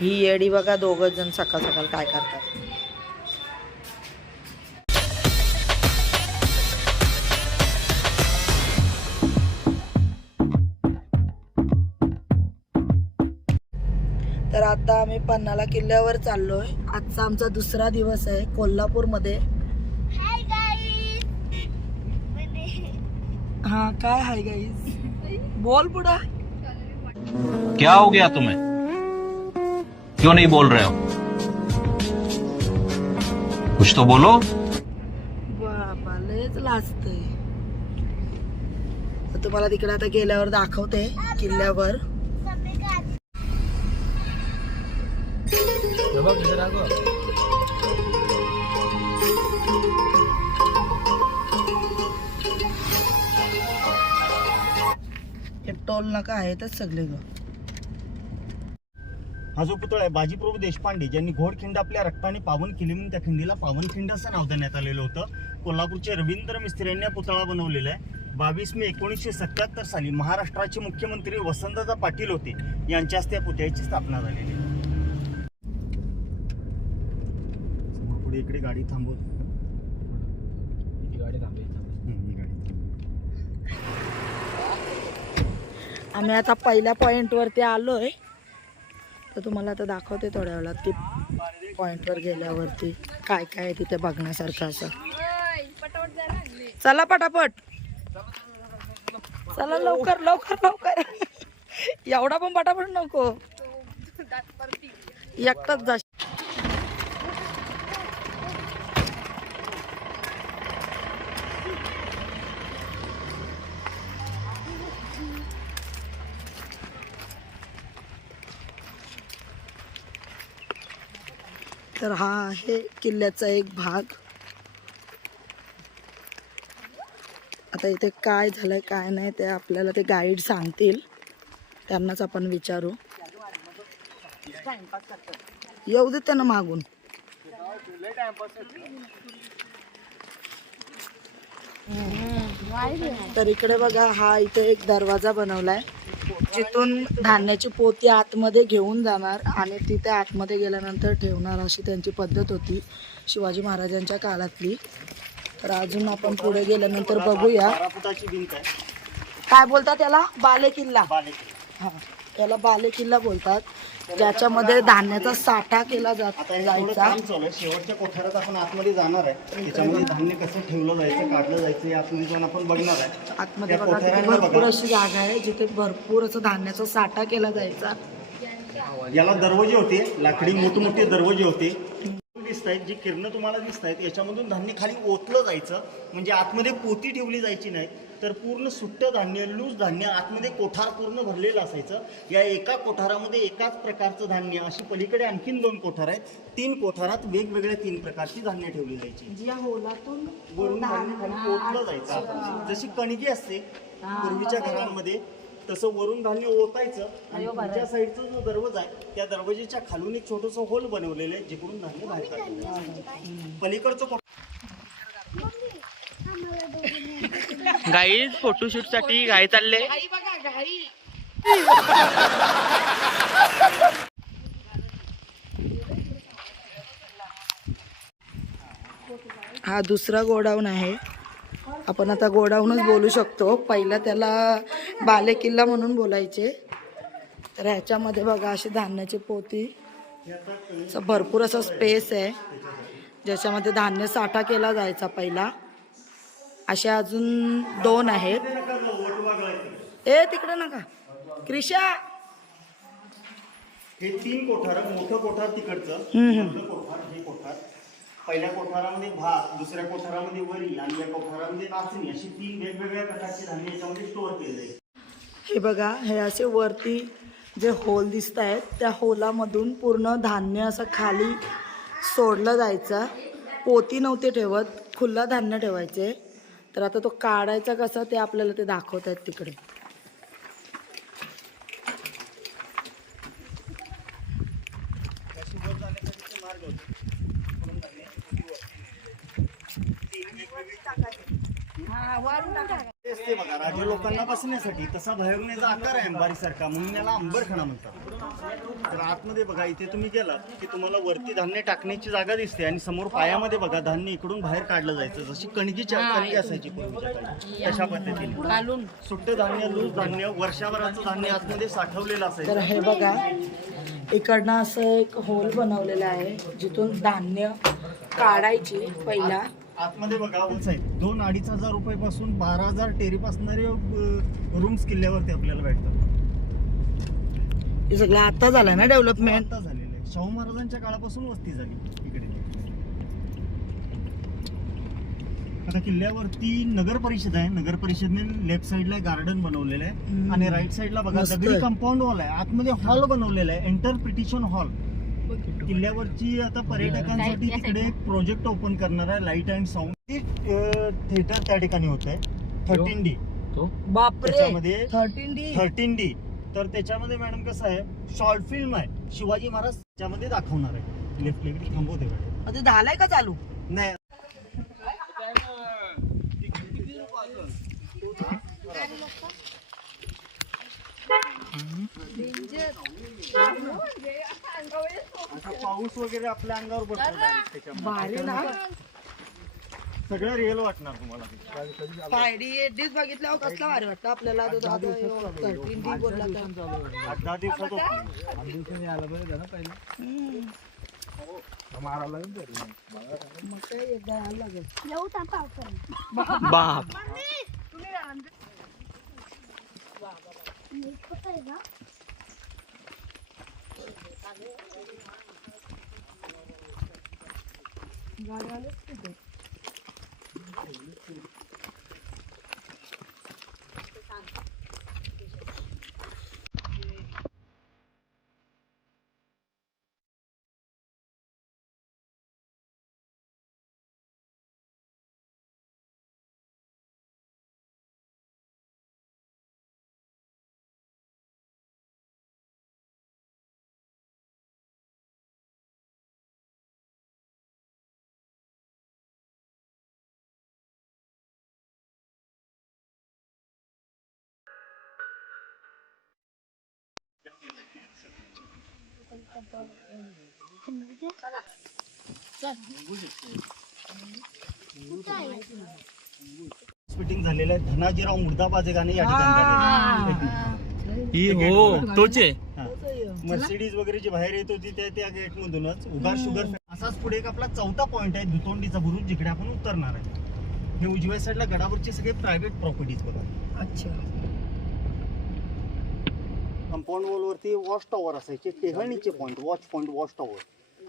ही येडी बघा दोघं जण सकाळ सकाळ काय करतात. तर आता आम्ही पन्हाळा किल्ल्यावर चाललोय. आजचा आमचा दुसरा दिवस आहे कोल्हापूरमध्ये. हा काय हाय गाईज बोल पुढं. क्या हो गया तुम्हें? क्यों नहीं बोल रहे हो? कुछ तो बोलो। लयच लाजतंय. तुम्हाला तिकडे आता गेल्यावर दाखवते किल्ल्यावर. हे टोल नका आहेतच सगळे ग. हा जो पुतळा आहे. बाजीप्रभू देशपांडे ज्यांनी घोडखिंड आपल्या रक्ताने पावन केली म्हणून त्या खिंडीला पावनखिंड असं नाव देण्यात आलेलं होतं. कोल्हापूरचे रवींद्र मिस्त्री यांनी पुतळा बनवलेला आहे. बावीस मे एकोणीसशे सत्याहत्तर साली महाराष्ट्राचे मुख्यमंत्री वसंतदादा पाटील होते. यांच्या हस्ते या पुतळ्याची स्थापना झालेली आहे. समोर पुढे इकडे गाडी थांबवत ही गाडी आम्ही आता पहिल्या पॉइंट वरती आलोय. तर तुम्हाला आता दाखवते थोड्या वेळात की पॉईंटवर गेल्यावरती काय काय आहे तिथे बघण्यासारखं असं. चला पटापट. चला लवकर लवकर लवकर. एवढा पण पटापट नको. एकटाच जा. तर हा आहे किल्ल्याचा एक भाग. आता इथे काय झालंय काय नाही ते आपल्याला ते गाईड सांगतील. त्यांनाच आपण विचारू. येऊ दे त्यांना मागून. तर इकडे बघा हा इथे एक दरवाजा बनवलाय. जिथून धान्याची पोती आतमध्ये घेऊन जाणार आणि तिथे आतमध्ये गेल्यानंतर ठेवणार अशी त्यांची पद्धत होती शिवाजी महाराजांच्या काळातली. तर अजून आपण पुढे गेल्यानंतर बघूया. काय बोलतात त्याला बाले किल्ला बालेकिल्ला. हा त्याला बाले किल्ला बोलतात. ज्याच्यामध्ये धान्याचा साठा केला जात जायचा. शेवटच्या कोठारात आपण आतमध्ये जाणार आहे. त्याच्यामध्ये धान्य कसं ठेवलं जायचं काढलं जायचं आतमध्ये जाऊन आपण बघणार आहे. आतमध्ये बघा तिथे भरपूर. अशी जागा आहे जिथे भरपूर असं धान्याचा साठा केला जायचा. याला दरवाजे होते. लाकडी मोठमोठे दरवाजे होते. दिसत आहेत जी किरणं तुम्हाला दिसत आहेत याच्यामधून धान्य खाली ओतलं जायचं. म्हणजे आतमध्ये पोती ठेवली जायची नाही. तर पूर्ण सुट्ट धान्य लूज धान्य आतमध्ये कोठार पूर्ण भरलेलं असायचं. या एका कोठारामध्ये एकाच प्रकारचं धान्य अशी पलीकडे आणखीन दोन कोठार आहेत. तीन कोठारात वेगवेगळ्या तीन प्रकारची धान्य ठेवली जायची. या होलातून वरून धान्य खाली ओतलं जायचं. जशी कणगी असते पूर्वीच्या घरांमध्ये तसं वरून धान्य ओतायचं आणि पुढच्या साईडचा जो दरवाजा आहे त्या दरवाजेच्या खालून एक छोटस होल बनवलेलं आहे जिकडून धान्य बाहेर काढलं. पलीकडचं गाईज फोटोशूटसाठी गाई चालले हा दुसरा गोडाऊन आहे. आपण आता गोडाऊनच बोलू शकतो. पहिला त्याला बाले किल्ला म्हणून बोलायचे. तर ह्याच्यामध्ये बघा अशी धान्याची पोती. असं भरपूर असं स्पेस आहे. ज्याच्यामध्ये धान्य साठा केला जायचा पहिला. अशा अजून दोन आहेत. ए तिकडे नका. क्रिशा. हे तीन कोठार मोठं कोठार तिकडचं. मोठं कोठार हे कोठार. पहिल्या कोठारामध्ये भात दुसऱ्या कोठारामध्ये वरी आणि या कोठारामध्ये नाचणी अशी तीन वेगवेगळ्या प्रकारचे धान्य याच्यामध्ये स्टोअर केले हे बघा हे असे वरती जे होल दिसत आहेत त्या होलामधून पूर्ण धान्य असं खाली सोडलं जायचं. पोती नव्हते ठेवत खुल्ला धान्य ठेवायचे. तर आता तो काढायचा कसा ते आपल्याला ते दाखवत आहेत तिकडे. तेच ते बघा राजे लोकांना बसण्यासाठी तसा भयवण्याचा आकार आहे अंबारी सारखा म्हणून याला अंबरखणा म्हणतात. तर आतमध्ये बघा इथे तुम्ही गेलात की तुम्हाला वरती धान्य टाकण्याची जागा दिसते आणि समोर पायामध्ये बघा धान्य इकडून बाहेर काढलं जायचं. जशी कणकीची कणकी असायची पूर्वीच्या काळी. तशा पद्धतीने. सुट्ट धान्य लूज धान्य वर्षभराचं धान्य आतमध्ये साठवलेलं तर असायचं हे बघा इकडनं असं एक होल बनवलेलं आहे जिथून धान्य काढायची पहिला. आतमध्ये बघा उंच आहे दोन अडीच हजार रुपये पासून बारा हजार टेरीप असणारे रूम्स किल्ल्यावरती आपल्याला भेटतात. हे सगळं आता झालं ना डेव्हलपमेंट आता झालेलं आहे. शाहू महाराजांच्या काळापासून वस्ती झाली इकडे. आता किल्ल्यावरती नगर परिषद आहे. नगर परिषदने लेफ्ट साईडला गार्डन बनवलेलं आहे. आणि राईट साईडला बघा मस्त दगडी. कंपाऊंड वॉल आहे. आतमध्ये हॉल बनवलेला आहे. एंटरप्रिटिशन हॉल किल्ल्यावरची आता पर्यटकांसाठी तिकडे एक प्रोजेक्ट ओपन करणार आहे. लाइट अँड साऊंड थिएटर त्या ठिकाणी होत आहे थर्टीन डी बापरे! त्याच्यामध्ये थर्टीन डी थर्टीन डी तर त्याच्यामध्ये मॅडम कसं आहे शॉर्ट फिल्म आहे. शिवाजी महाराज त्याच्यामध्ये दाखवणार आहे. लेफ्ट लेफ्ट थांबवते मॅडम. ते झालंय का चालू? नाही. आता पाऊस वगैरे आपल्या अंगावर बसतो direct त्याच्यामध्ये. भारी ना. सगळं रिअल वाटणार तुम्हाला. फायडी एडीच बघितल्यावर कसला भारी वाटतं आपल्याला? थर्टीन डी बोलला का आठ दहा दिवसात opening. मग काय एकदा यायला लागेल. बाप. body to शूटिंग झालेलं आहे. धनाजीराव मुर्दाबाद हे गाणे या ठिकाणी झालेलं ही हो तोच आहे. आहे मर्सिडीज वगैरे जी बाहेर येत होती त्या त्या गेट मधूनच. उगार शुगर असाच पुढे एक आपला चौथा पॉइंट आहे दुतोंडीचा बुरुज जिकडे आपण उतरणार आहे. हे उजव्या साईडला गडावरचे सगळे प्रायव्हेट प्रॉपर्टीज बघा. अच्छा. कंपाऊंड वॉल वरती वॉच टॉवर असायचे. टेहळणीचे point watch point watch tower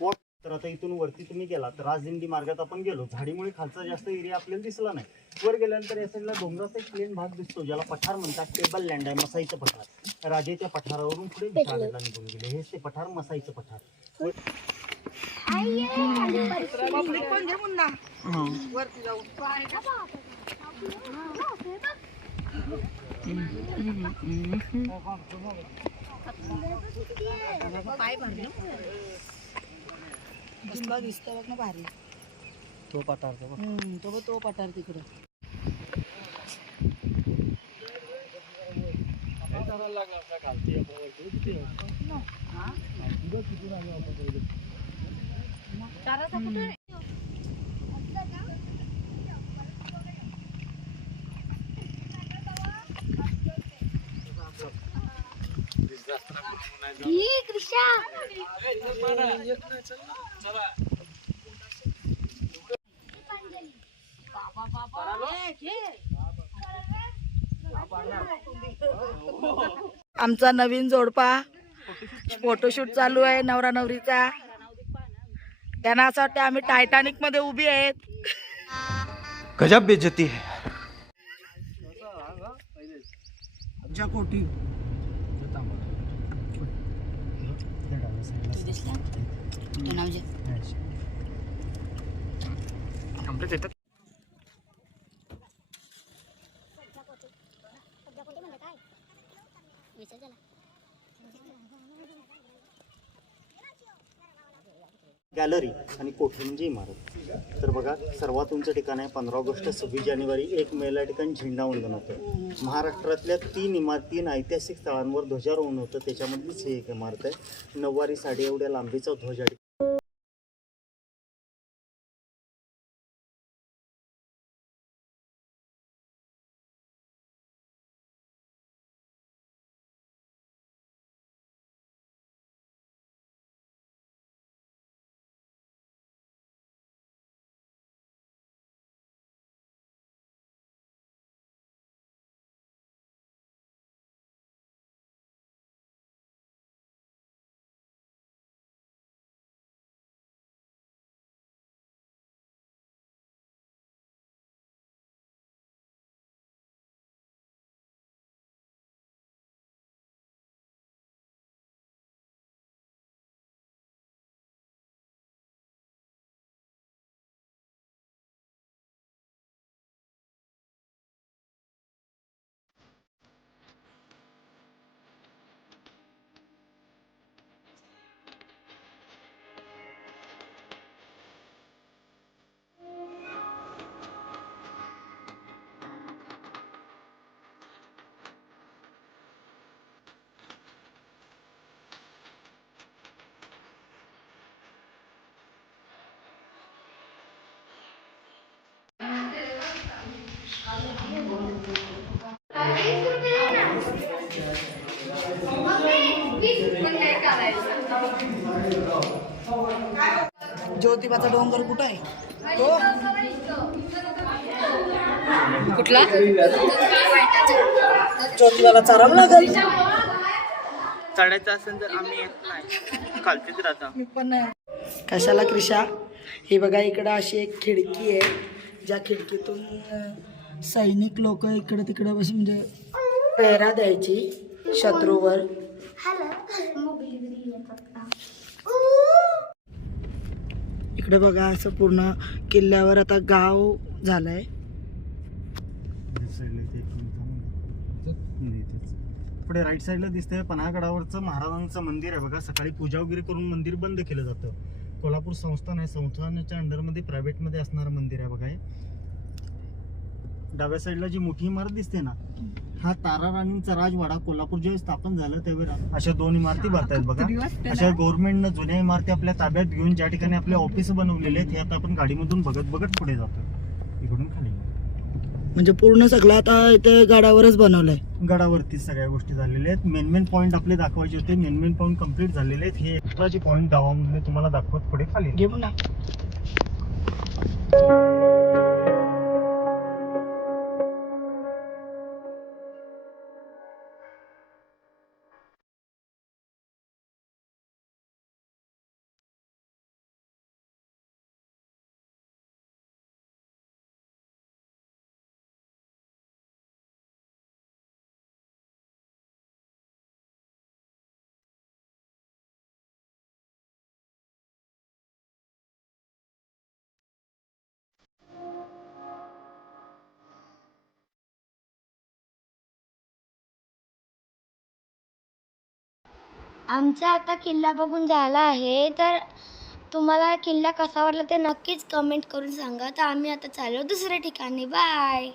watch तर आता इथून वरती तुम्ही गेला तर राजदिंडी मार्गात आपण गेलो. झाडीमुळे खालचा जास्त एरिया आपल्याला दिसला नाही. वर गेल्यानंतर या साईडला डोंगराचा एक प्लेन भाग दिसतो ज्याला पठार म्हणतात. टेबल लँड आहे मसाईचं पठार. राजे त्या पठारावरून पुढे विशाळेला निघून गेले. हेच ते पठार मसाईचं पठार. पण घे कसला दिसतो बघ ना भारी तो पठार तो बघ तो पठार तिकडे आमचा नवीन जोडपा. फोटोशूट चालू आहे नवरा नवरीचा. त्यांना असं वाटतं आम्ही टायटॅनिकमध्ये उभी आहेत. गजब बेइज्जती है। galeri. आणि कोठे म्हणजे इमारत. तर बघा सर्वात उंच ठिकाण आहे पंधरा ऑगस्ट सव्वीस जानेवारी. एक मेला ठिकाण झेंडावंदन होतं महाराष्ट्रातल्या तीन इमारत तीन ऐतिहासिक स्थळांवर ध्वजारोहण होतं. त्याच्यामधलीच ही एक इमारत आहे. नऊवारी साडी एवढ्या लांबीचा ध्वजा ज्योतिबाचा डोंगर कुठं आहे? तो कुठला? ज्योतिबाला चारावं लागेल. चढायचं असेल तर आम्ही येत नाही. खालतीच राहतो. मी पण नाही. कशाला क्रिशा? हे बघा इकडं अशी एक खिडकी आहे. ज्या खिडकीतून सैनिक लोक इकडे तिकडे बसून म्हणजे पेहरा द्यायची शत्रूवर. इकडे बघा असं पूर्ण किल्ल्यावर आता गाव झालंय. पुढे राईट साईडला दिसतंय पन्हागडावरचं महाराजांचं मंदिर आहे बघा. सकाळी पूजा वगैरे करून मंदिर बंद केलं जातं. कोल्हापूर संस्थान आहे. संस्थानाच्या अंडरमध्ये प्रायव्हेटमध्ये असणारं मंदिर आहे बघा हे. डाव्या साईडला जी मोठी इमारत दिसते ना हा तारा राणींचा राजवाडा कोल्हापूर ज्यावेळी स्थापन झालं त्यावेळी अशा दोन इमारती भरतायत बघा. अशा गव्हर्नमेंटनं जुन्या इमारती आपल्या ताब्यात घेऊन ज्या ठिकाणी आपले ऑफिस बनवलेले आहेत हे आता आपण गाडीमधून बघत बघत पुढे जातो इकडून खाली. म्हणजे पूर्ण सगळं आता इथे गडावरच बनवलंय. गडावरती सगळ्या गोष्टी झालेल्या आहेत. मेन मेन पॉईंट आपले दाखवायचे होते. मेन मेन पॉईंट कंप्लीट झालेले आहेत. हे एक्स्ट्राचे पॉईंट गावामधले तुम्हाला दाखवत पुढे खाली. घेऊ ना आमचा आता किल्ला बघून झाला आहे तर तुम्हाला किल्ला कसा वाटला ते नक्कीच कमेंट करून सांगा. तर आम्ही आता चाललो दुसऱ्या ठिकाणी. बाय